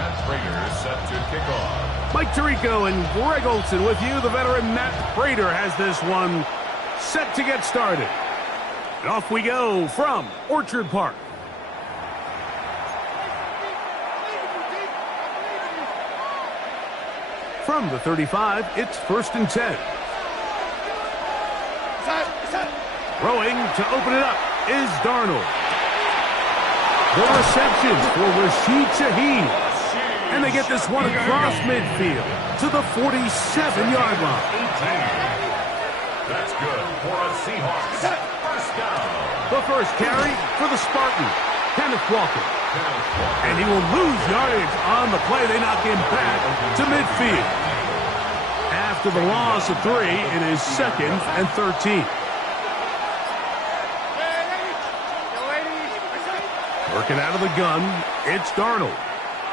Matt Prater set to kick off. Mike Tirico and Greg Olson with you. The veteran Matt Prater has this one set to get started. And off we go from Orchard Park. From the 35, it's 1st and 10. Throwing to open it up is Darnold. The reception for Rashid Shaheed. And they get this one across midfield to the 47-yard line. That's good for a Seahawks first down. The first carry for the Spartan, Kenneth Walker. And he will lose yardage on the play. They knock him back to midfield. After the loss of 3, it is 2nd and 13. Working out of the gun, it's Darnold.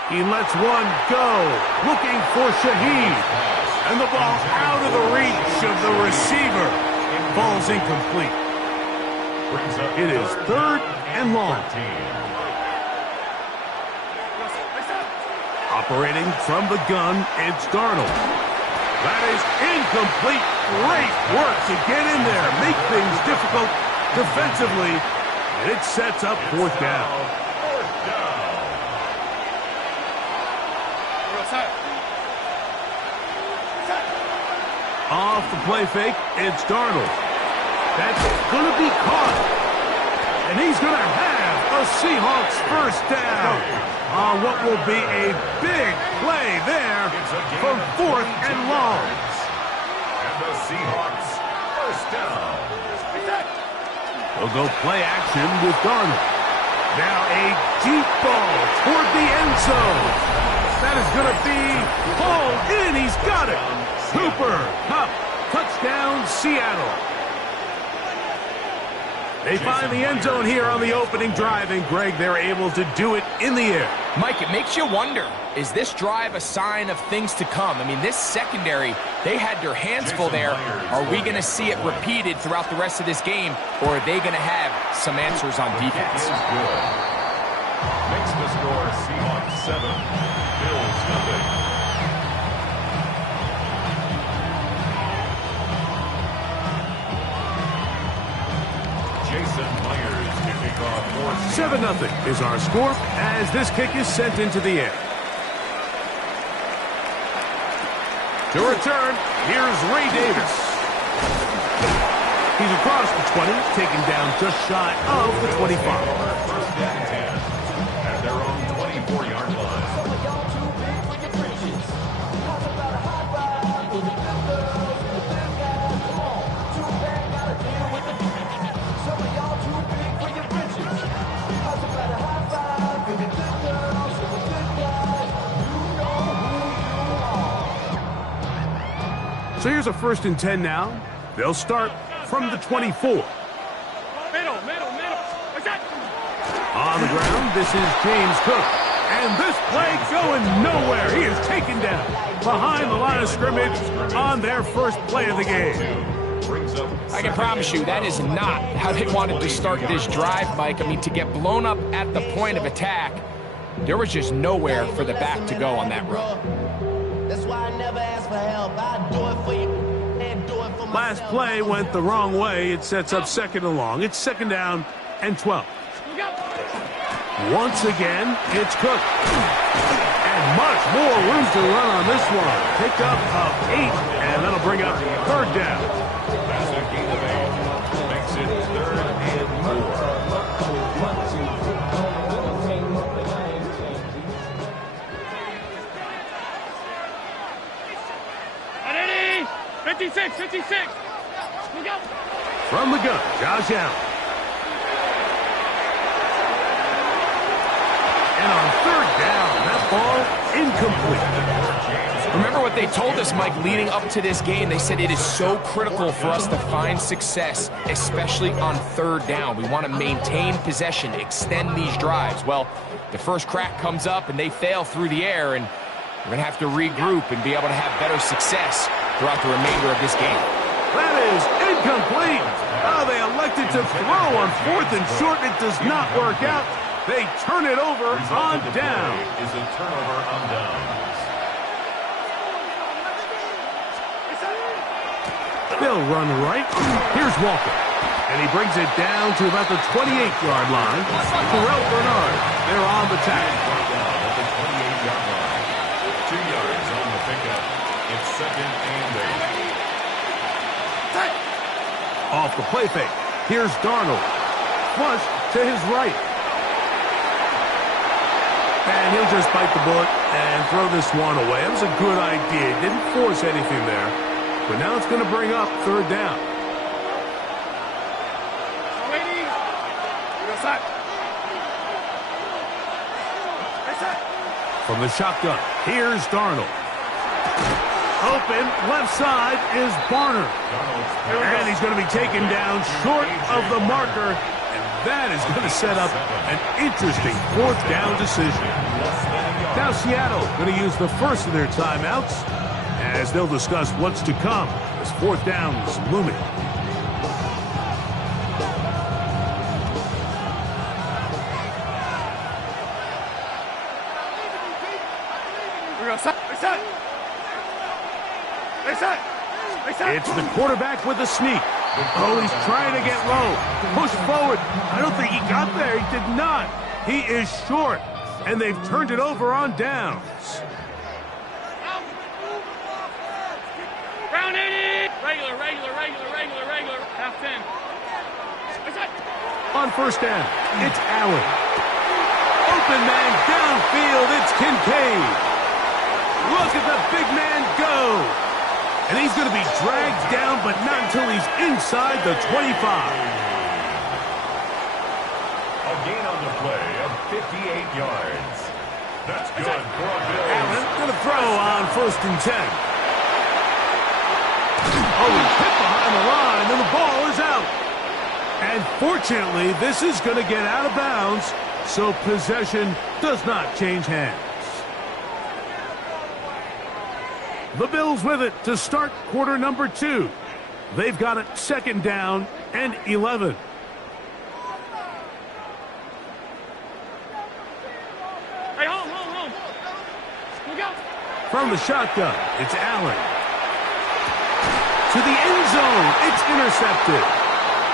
He lets one go, looking for Shaheed. And the ball out of the reach of the receiver. Ball's incomplete. It is 3rd and long. Operating from the gun, it's Darnold. That is incomplete. Great work to get in there, make things difficult defensively, and it sets up 4th down. Off the play fake, it's Darnold. That's going to be caught. And he's going to have a Seahawks first down on what will be a big play there from 4th and long. And the Seahawks first down. They'll go play action with Darnold. Now a deep ball toward the end zone. That is going to be hauled in. He's got it. Cooper Kupp, touchdown Seattle. They find the end zone here on the opening drive, and Greg, they're able to do it in the air. Mike, it makes you wonder, is this drive a sign of things to come? I mean, this secondary, they had their hands full there. Are we going to see it repeated throughout the rest of this game, or are they going to have some answers on defense? Makes the score Seahawks 7, Bills nothing. Jason Myers kicking off 7-0 is our score as this kick is sent into the air. To return, here's Ray Davis. He's across the 20, taken down just shy of the 25. First and 10 at their own 24-yard line. So here's a 1st and 10 now. They'll start from the 24. Middle. On the ground, this is James Cook. And this play going nowhere. He is taken down behind the line of scrimmage on their first play of the game. I can promise you that is not how they wanted to start this drive, Mike. I mean, to get blown up at the point of attack, there was just nowhere for the back to go on that run. That's why I never ask for help. I do it for you and do it for myself. Last play went the wrong way. It sets up 2nd and long. It's 2nd down and 12. Once again, it's Cook. And much more room to run on this one. Pick up of 8, and that'll bring up 3rd down. That's a gain of 8. Makes it 3rd and 4. 56. From the gun, Josh Allen. And on 3rd down, that ball incomplete. Remember what they told us, Mike, leading up to this game? They said it is so critical for us to find success, especially on 3rd down. We want to maintain possession, extend these drives. Well, the first crack comes up and they fail through the air, and we're going to have to regroup and be able to have better success throughout the remainder of this game. That is incomplete. Oh, they elected to throw on 4th and short. It does not work out. They turn it over on down. Is a turnover on downs. They'll run right. Here's Walker. And he brings it down to about the 28-yard line. Terrell Bernard, they're on the tackle. Down at the 28-yard line. 2 yards on the pickup. It's 2nd and 8. Off the play fake. Here's Darnold. Flush to his right. And he'll just bite the bullet and throw this one away. That was a good idea. Didn't force anything there. But now it's going to bring up 3rd down. From the shotgun, here's Darnold. Open, left side is Barner. And he's going to be taken down short of the marker. And that is going to set up an interesting 4th down decision. Now Seattle going to use the first of their timeouts as they'll discuss what's to come as 4th down is looming. It's the quarterback with the sneak. Oh, he's trying to get low. Push forward. I don't think he got there. He did not. He is short. And they've turned it over on downs. Round 80. Regular. Half 10. On 1st down, it's Allen. Open man downfield. It's Kincaid. Look at the big man go. And he's going to be dragged down, but not until he's inside the 25. A gain on the play of 58 yards. That's good for a Bills. Allen going to throw on 1st and 10. Oh, he's hit behind the line, and the ball is out. And fortunately, this is going to get out of bounds, so possession does not change hands. The Bills with it to start quarter number 2. They've got it 2nd down and 11. Hey, home. Look out. From the shotgun, it's Allen. To the end zone, it's intercepted.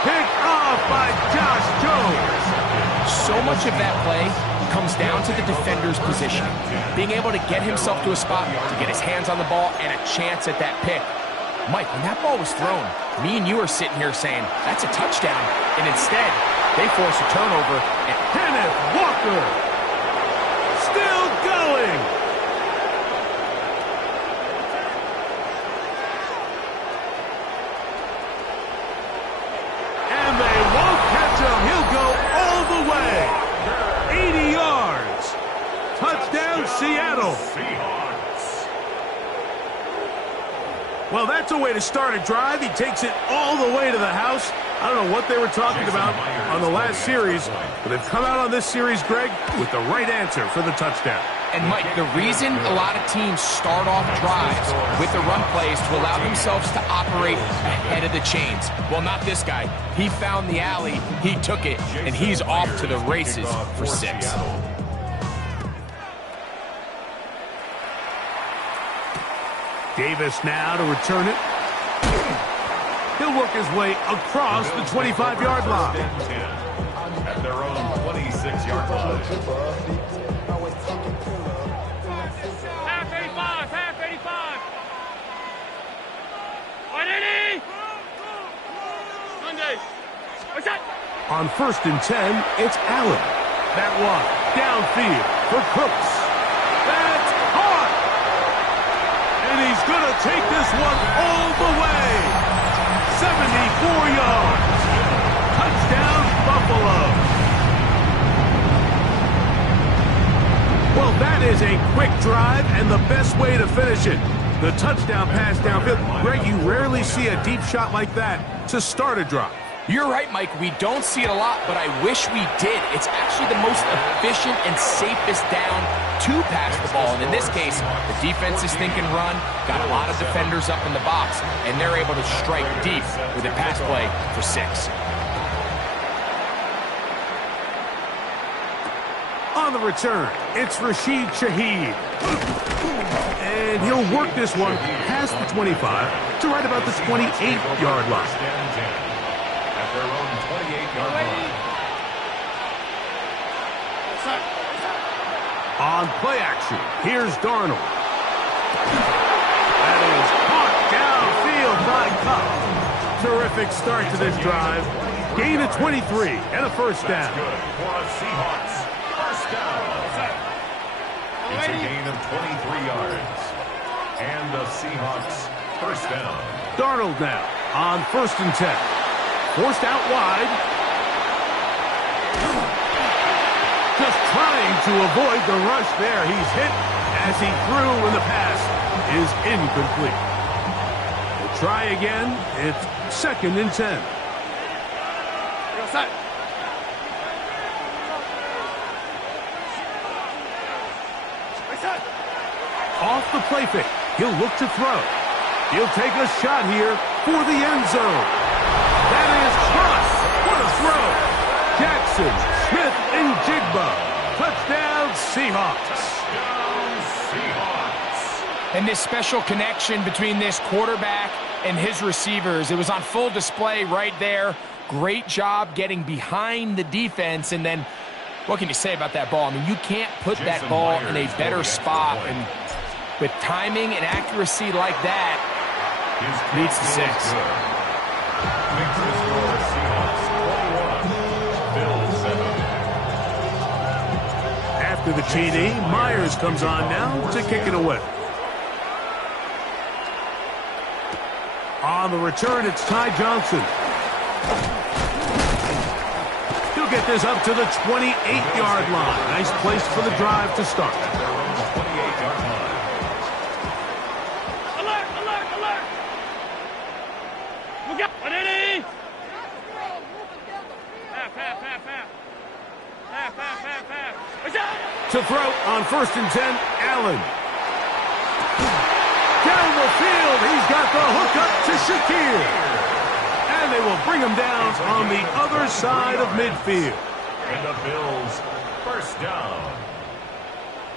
Picked off by Josh Jones. So much of that play comes down to the defender's positioning. Being able to get himself to a spot, to get his hands on the ball, and a chance at that pick. Mike, when that ball was thrown, me and you are sitting here saying, that's a touchdown. And instead, they force a turnover. And Kenneth Walker. Still going. And they won't catch him. He'll go all the way. 80 yards. Touchdown, Seattle. Seahawks. Well, that's a way to start a drive. He takes it all the way to the house. I don't know what they were talking about on the last series, but they've come out on this series, Greg, with the right answer for the touchdown. And Mike, the reason a lot of teams start off drives with the run plays to allow themselves to operate ahead of the chains. Well, not this guy. He found the alley, he took it, and he's off to the races for 6. Davis now to return it. He'll work his way across the 25-yard line. At their own 26-yard line. Half 85. 180. Monday. What's that? On 1st and 10, it's Allen. That one downfield for Cooks. That's caught. And he's going to take this one all the way. 74 yards. Touchdown, Buffalo. Well, that is a quick drive and the best way to finish it. The touchdown pass downfield. Greg, you rarely see a deep shot like that to start a drive. You're right, Mike. We don't see it a lot, but I wish we did. It's actually the most efficient and safest down to pass the ball. And in this case, the defense is thinking run, got a lot of defenders up in the box, and they're able to strike deep with a pass play for 6. On the return, it's Rashid Shaheed. And he'll work this one past the 25 to right about the 28-yard line. At their own 28-yard line. On play action, here's Darnold. That is caught downfield by Cobb. Terrific start to this drive. Gain of 23 and a first down. That's good for a Seahawks first down. It's a gain of 23 yards. And the Seahawks first down. Darnold now on 1st and 10. Forced out wide. Just trying to avoid the rush there. He's hit as he threw when the pass is incomplete. We'll try again. It's 2nd and 10. Off the play fake. He'll look to throw. He'll take a shot here for the end zone. That is cross. What a throw. Jackson, Smith, and Jigba. Touchdown, Seahawks. And this special connection between this quarterback and his receivers, it was on full display right there. Great job getting behind the defense. And then, what can you say about that ball? I mean, you can't put that ball in a better spot. And with timing and accuracy like that, needs the 6. After the TD, Myers comes on now to kick it away. On the return, it's Ty Johnson. He'll get this up to the 28-yard line. Nice place for the drive to start. Alert, alert, alert! Look out! Ready? Half. What's up? To throw on 1st and 10, Allen. Down the field, he's got the hook up to Shakir. And they will bring him down on the other side of midfield. And the Bills first down.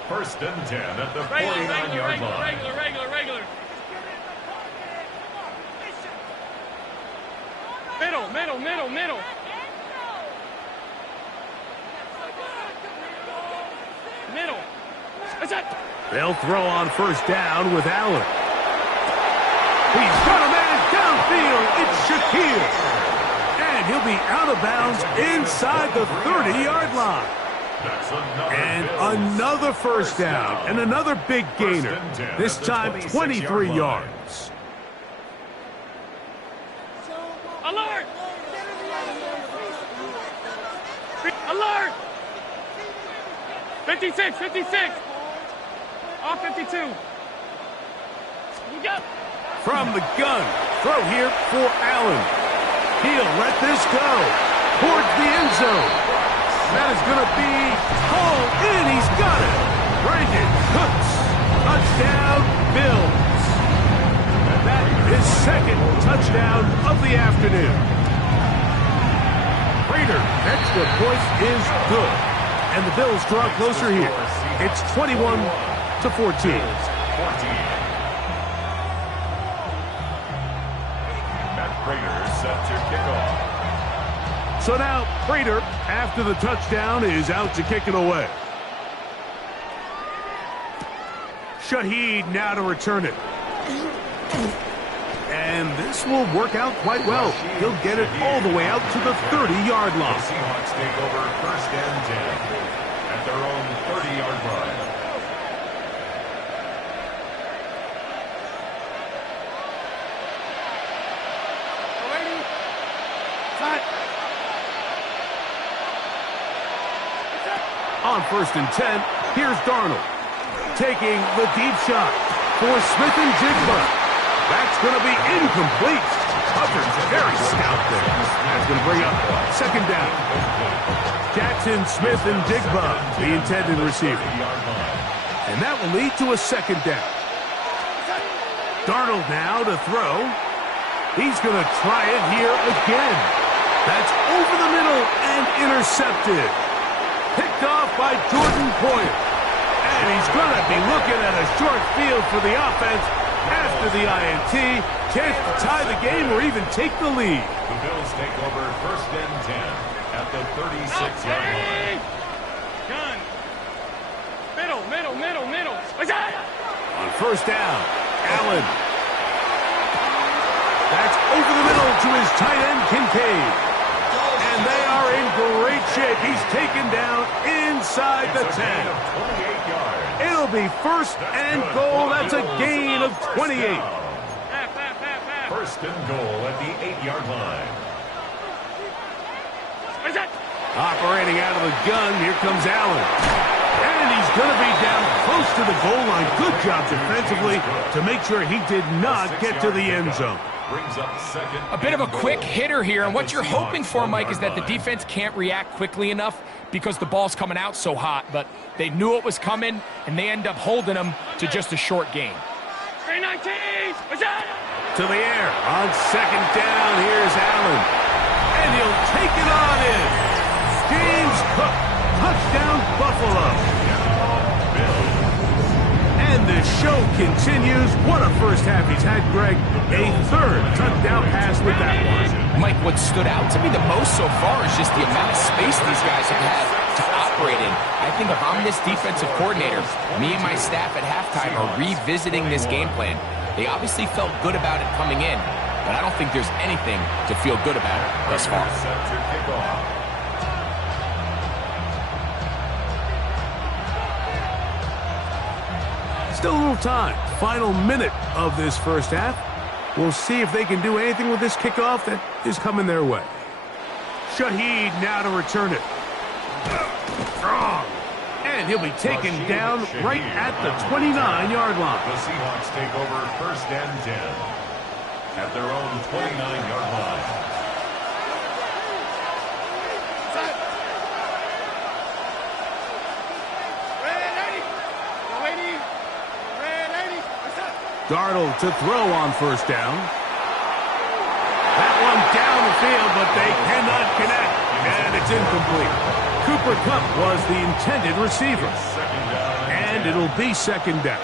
1st and 10 at the 49-yard line. Regular. Middle. What's up? They'll throw on 1st down with Allen. He's got a man downfield. It's Shakir. And he'll be out of bounds inside the 30-yard line. And another first down and another big gainer. This time 23 yards. Alert! Alert! 56! Off 52. You got. From the gun, throw here for Allen. He'll let this go towards the end zone. That is going to be hauled in. He's got it. Brandon Cooks. Touchdown, Bills. And that is 2nd touchdown of the afternoon. Prater, extra point is good. And the Bills draw closer here. It's 21-14. Prater set to kick off. So now Prater, after the touchdown, is out to kick it away. Shaheed now to return it. And this will work out quite well. He'll get it all the way out to the 30-yard line. The Seahawks take over 1st and 10 at their own 30-yard line. On 1st and 10, here's Darnold. Taking the deep shot for Smith and Jigba. That's going to be incomplete. Coverage very stout there. That's going to bring up 2nd down. Jackson, Smith, and Jigba, the intended receiver. And that will lead to a 2nd down. Darnold now to throw. He's going to try it here again. That's over the middle and intercepted. Picked off by Jordan Poyer. And he's going to be looking at a short field for the offense after the INT. Chance to tie the game or even take the lead. The Bills take over 1st and 10 at the 36-yard line. Gun. Middle. On 1st down, Allen. That's over the middle to his tight end, Kincaid. And they are in great shape. He's taken down inside the 10. It'll be 1st and goal. That's a gain of 28. 1st and goal at the 8-yard line. Operating out of the gun, here comes Allen. And he's going to be down close to the goal line. Good job defensively to make sure he did not get to the end zone. A bit of a quick hitter here, and what you're hoping for, Mike, is that the defense can't react quickly enough because the ball's coming out so hot, but they knew it was coming, and they end up holding them to just a short gain. 319! To the air. On 2nd down, here's Allen. And he'll take it on in. James Cook. Touchdown, Buffalo. And the show continues. What a first half he's had, Greg. A 3rd touchdown pass with that one. Mike, what stood out to me the most so far is just the amount of space these guys have had to operate in. I think if I'm this defensive coordinator, me and my staff at halftime are revisiting this game plan. They obviously felt good about it coming in, but I don't think there's anything to feel good about it thus far. Still a little time. Final minute of this first half. We'll see if they can do anything with this kickoff that is coming their way. Shaheed now to return it. Strong. And he'll be taken down right at the 29-yard line. The Seahawks take over 1st and 10 at their own 29-yard line. Darnold to throw on 1st down. That one down the field, but they cannot connect. And it's incomplete. Cooper Kupp was the intended receiver. And it'll be 2nd down.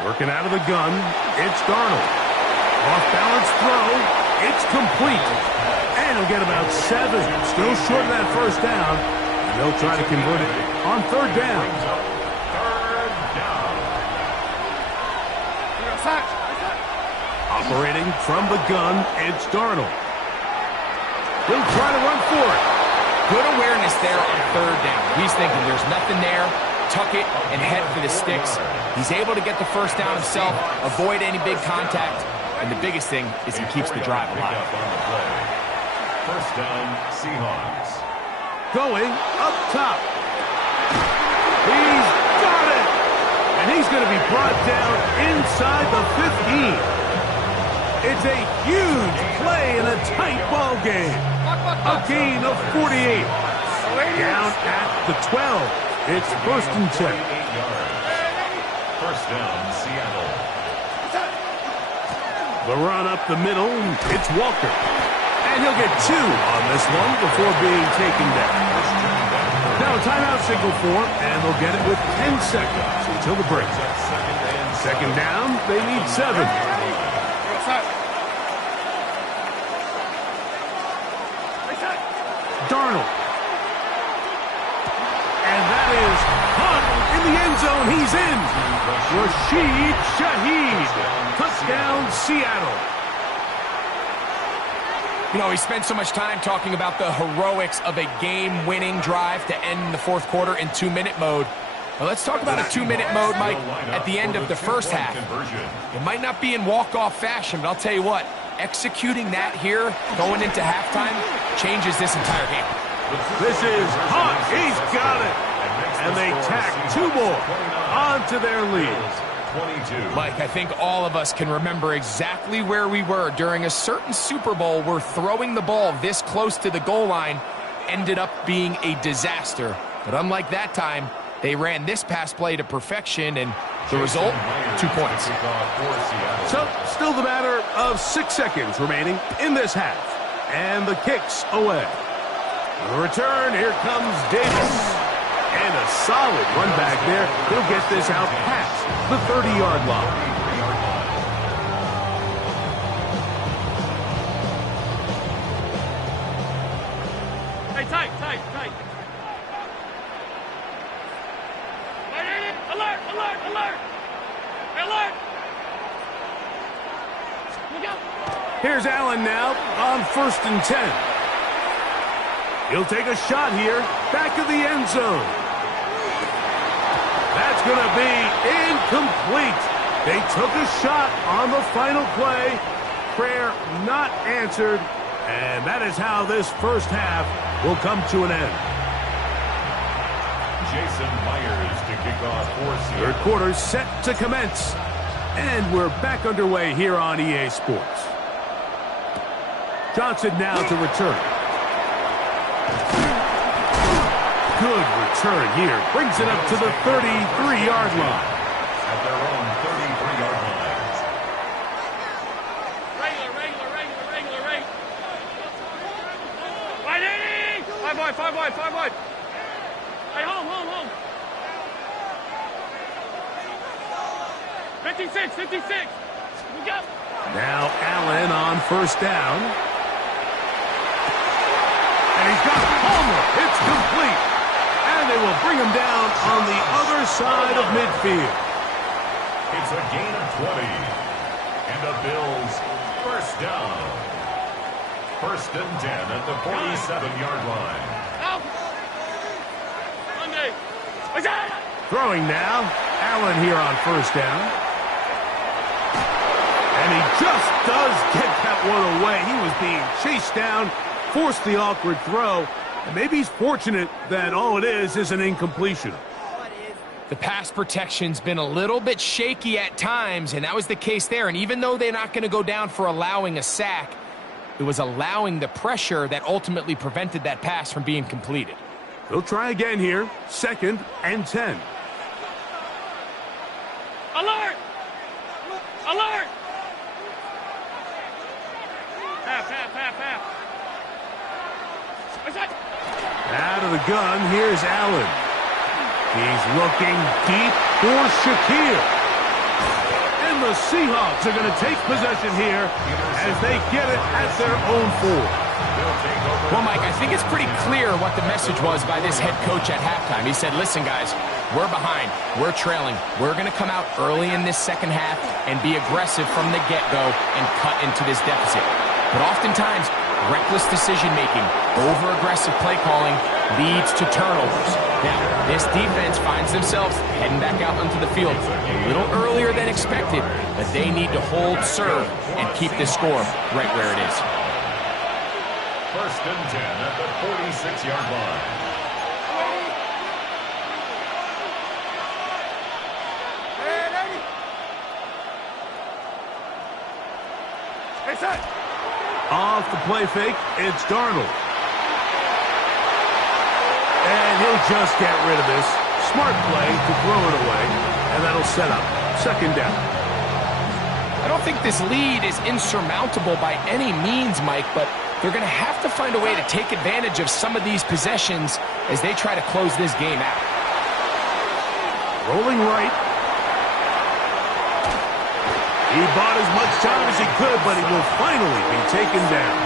Working out of the gun, it's Darnold. Off-balance throw, it's complete. And he'll get about 7. Still short of that 1st down. And they'll try to convert it on 3rd down. Operating from the gun, it's Darnold. He'll try to run for it. Good awareness there on 3rd down. He's thinking there's nothing there. Tuck it and head for the sticks. He's able to get the 1st down himself, avoid any big contact, and the biggest thing is he keeps the drive alive. 1st down, Seahawks. Going up top. He's got it! And he's going to be brought down inside the 15. It's a huge play in a tight ball game. A gain of 48. Down at the 12. It's 1st and 10. 1st down, Seattle. The run up the middle, it's Walker. And he'll get 2 on this one before being taken down. Now a timeout signal for him, and they'll get it with 10 seconds until the break. 2nd down, they need 7. Darnold. And that is caught in the end zone. He's in. Rashid Shaheed. Touchdown, Seattle. You know, we spent so much time talking about the heroics of a game-winning drive to end the 4th quarter in 2-minute mode. Well, let's talk about a 2-minute mode, Mike, at the end of the first half. It might not be in walk-off fashion, but I'll tell you what, executing that here, going into halftime, changes this entire game. This is hot. He's got it. And they tack 2 more onto their lead. Mike, I think all of us can remember exactly where we were during a certain Super Bowl where throwing the ball this close to the goal line ended up being a disaster. But unlike that time, they ran this pass play to perfection, and The result, 2 points. So, still the matter of 6 seconds remaining in this half. And the kick's away. On the return, here comes Davis. And a solid run back there. He'll get this out past the 30-yard line. Hey, tight. Alert! Alert! Look out! Here's Allen now on 1st and 10. He'll take a shot here, back of the end zone. That's going to be incomplete. They took a shot on the final play. Prayer not answered. And that is how this first half will come to an end. Jason Myers to kick off for Seattle. Third quarter set to commence. And we're back underway here on EA Sports. Johnson now to return. Good return here. Brings it up to the 33-yard line. At their own 33-yard line. Regular. 5 wide. Hey, home. 56. We go. Now Allen on 1st down. And he's got Palmer. It's complete. And they will bring him down on the other side of midfield. It's a gain of 20. And the Bills first down. 1st and 10 at the 47-yard line. Out. Monday. Throwing now. Allen here on 1st down. And he just does get that one away. He was being chased down, forced the awkward throw. And maybe he's fortunate that all it is an incompletion. The pass protection's been a little bit shaky at times, and that was the case there. And even though they're not going to go down for allowing a sack, it was allowing the pressure that ultimately prevented that pass from being completed. They'll try again here. 2nd and 10. Alert! Half. Out of the gun, here's Allen. He's looking deep for Shakir. And the Seahawks are going to take possession here as they get it at their own 4. Well, Mike, I think it's pretty clear what the message was by this head coach at halftime. He said, listen, guys, we're behind. We're trailing. We're going to come out early in this second half and be aggressive from the get-go and cut into this deficit. But oftentimes, reckless decision-making, over-aggressive play calling leads to turnovers. Now, this defense finds themselves heading back out onto the field a little earlier than expected, but they need to hold serve and keep this score right where it is. 1st and 10 at the 46-yard line. Hey, set. Off the play fake, it's Darnold. And he'll just get rid of this. Smart play to throw it away, and that'll set up 2nd down. I don't think this lead is insurmountable by any means, Mike, but they're going to have to find a way to take advantage of some of these possessions as they try to close this game out. Rolling right. He bought as much time as he could, but he will finally be taken down.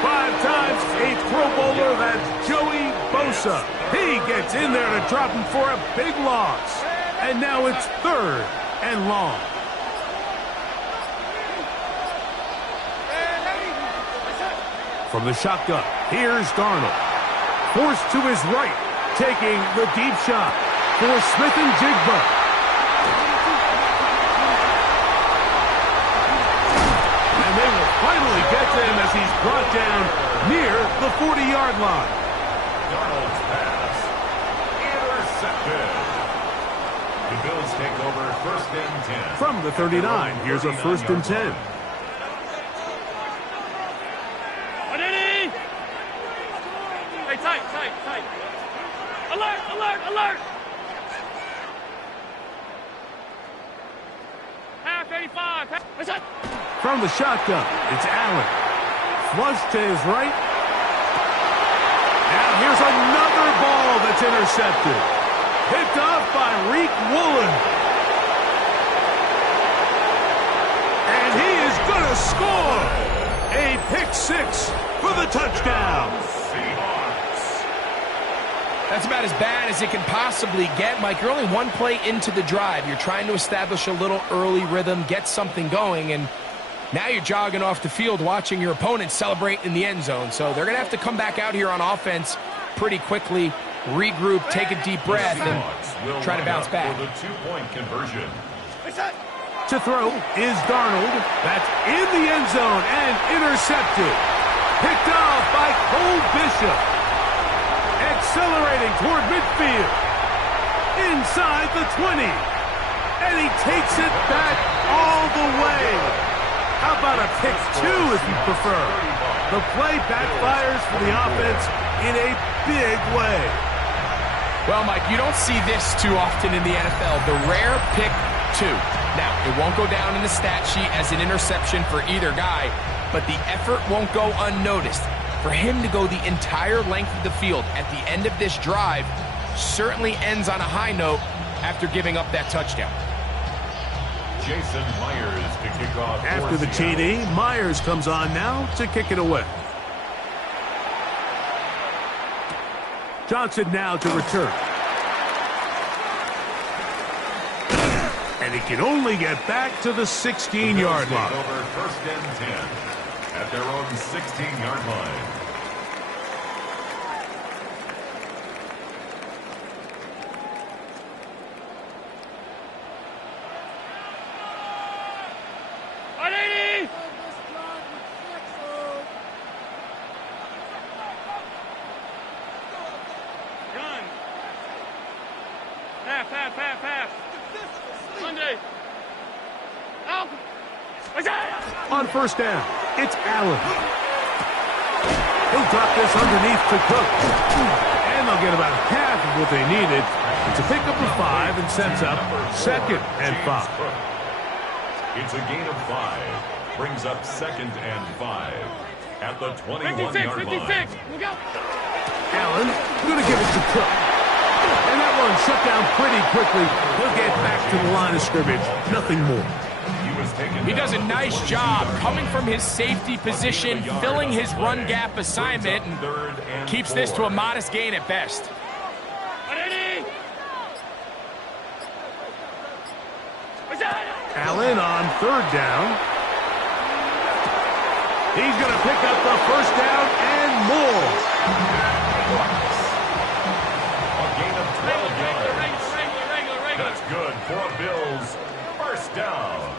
5 times a Pro Bowler, that's Joey Bosa. He gets in there to drop him for a big loss. And now it's 3rd and long. From the shotgun, here's Darnold. Forced to his right, taking the deep shot for Smith and Jigba. And they will finally get to him as he's brought down near the 40-yard line. Darnold's pass intercepted. The Bills take over 1st and 10. From the 39, here's a 1st and 10. Hey, tight. Alert! 85. What's that? From the shotgun, it's Allen. Flush to his right. Now here's another ball that's intercepted. Picked off by Reek Woolen. And he is going to score. A pick six for the touchdown. That's about as bad as it can possibly get, Mike. You're only one play into the drive. You're trying to establish a little early rhythm, get something going, and now you're jogging off the field watching your opponent celebrate in the end zone. So they're going to have to come back out here on offense pretty quickly, regroup, take a deep breath, and try to bounce back. For the two-point conversion. To throw is Darnold. That's in the end zone and intercepted. Picked off by Cole Bishop. Accelerating toward midfield. Inside the 20. And he takes it back all the way. How about a pick two if you prefer? The play backfires for the offense in a big way. Well, Mike, you don't see this too often in the NFL. The rare pick two. Now, it won't go down in the stat sheet as an interception for either guy, but the effort won't go unnoticed. For him to go the entire length of the field at the end of this drive certainly ends on a high note after giving up that touchdown. Jason Myers to kick off. After the TD, Myers comes on now to kick it away. Johnson now to return. And he can only get back to the 16-yard line. Over first and 10 at their own 16-yard line. On first down, it's Allen. He'll drop this underneath to Cook. And they'll get about half of what they needed. It's a pickup of 5 and sets up second and 5. It's a gain of 5. Brings up second and 5 at the 21-yard line. 56. Look out. Allen going to give it to Cook. And that one shut down pretty quickly. He'll get back to the line of scrimmage. Nothing more. He does a nice job coming from his safety position, filling his run gap assignment, and keeps this to a modest gain at best. Allen on third down. He's going to pick up the first down and more. A gain of 12 yards. That's good for a Bills first down.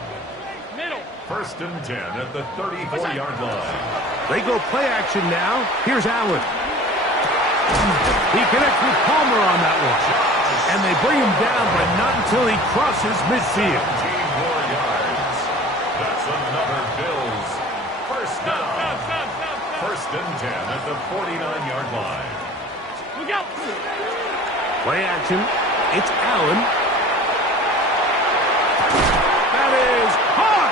First and 10 at the 34-yard line. They go play action now. Here's Allen. He connects with Palmer on that one. And they bring him down, but not until he crosses midfield. 15 more yards. That's another Bills first down. First and 10 at the 49-yard line. Look out. Play action. It's Allen. That is hot.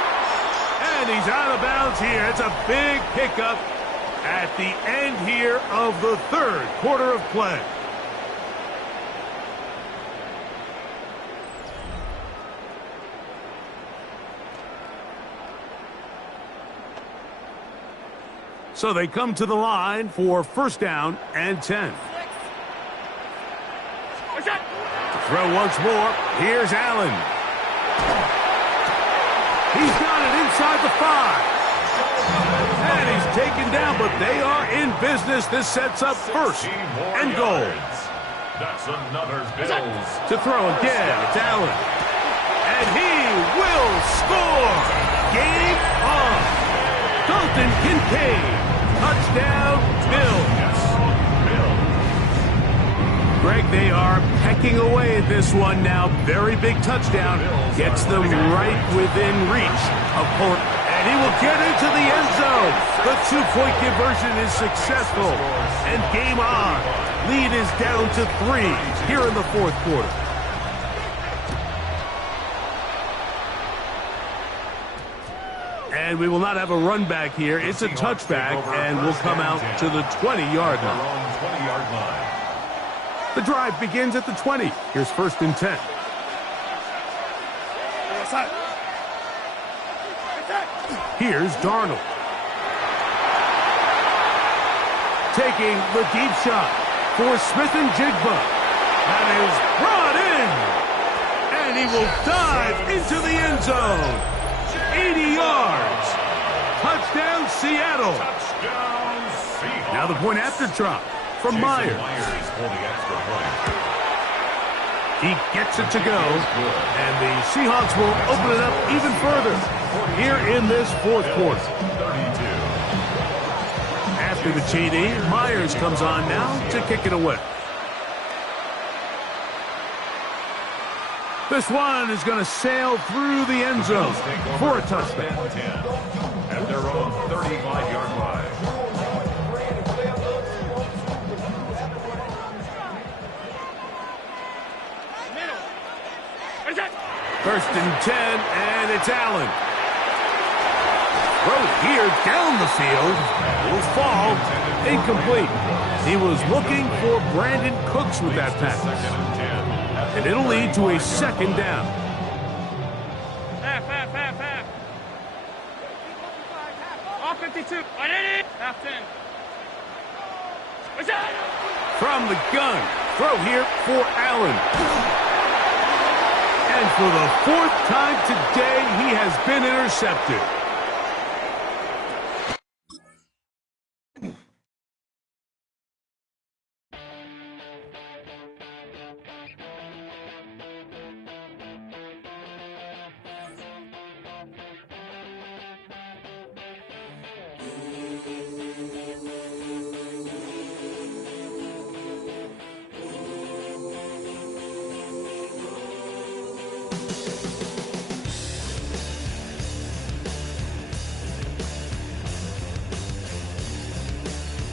And he's out of bounds here. It's a big pickup at the end here of the third quarter of play. So they come to the line for first down and 10. To throw once more, here's Allen. He's got it inside the 5. And he's taken down, but they are in business. This sets up first and goal. That's another Bills. To throw again, it's Allen. And he will score. Game on. Dalton Kincaid. Touchdown, Bills. Greg, they are pecking away at this one now. Very big touchdown. Gets them right within reach of Port. And he will get into the end zone. The two-point conversion is successful. And game on. Lead is down to 3 here in the fourth quarter. And we will not have a run back here. It's a touchback, and we'll come out to the 20-yard line. The drive begins at the 20. Here's 1st and 10. Here's Darnold. Taking the deep shot for Smith and Jigba. That is brought in. And he will dive into the end zone. 80 yards. Touchdown, Seattle. Now the point after drop from Myers. He gets it to go, and the Seahawks will open it up even further here in this 4th quarter. After the TD, Myers comes on now to kick it away. This one is going to sail through the end zone for a touchdown. At their own 35-yard line. First and 10, and it's Allen. Throw here down the field. Will fall. Incomplete. He was looking for Brandon Cooks with that pass. And it'll lead to a 2nd down. Half. All 52. I did it. Half 10. From the gun. Throw here for Allen. And for the 4th time today, he has been intercepted.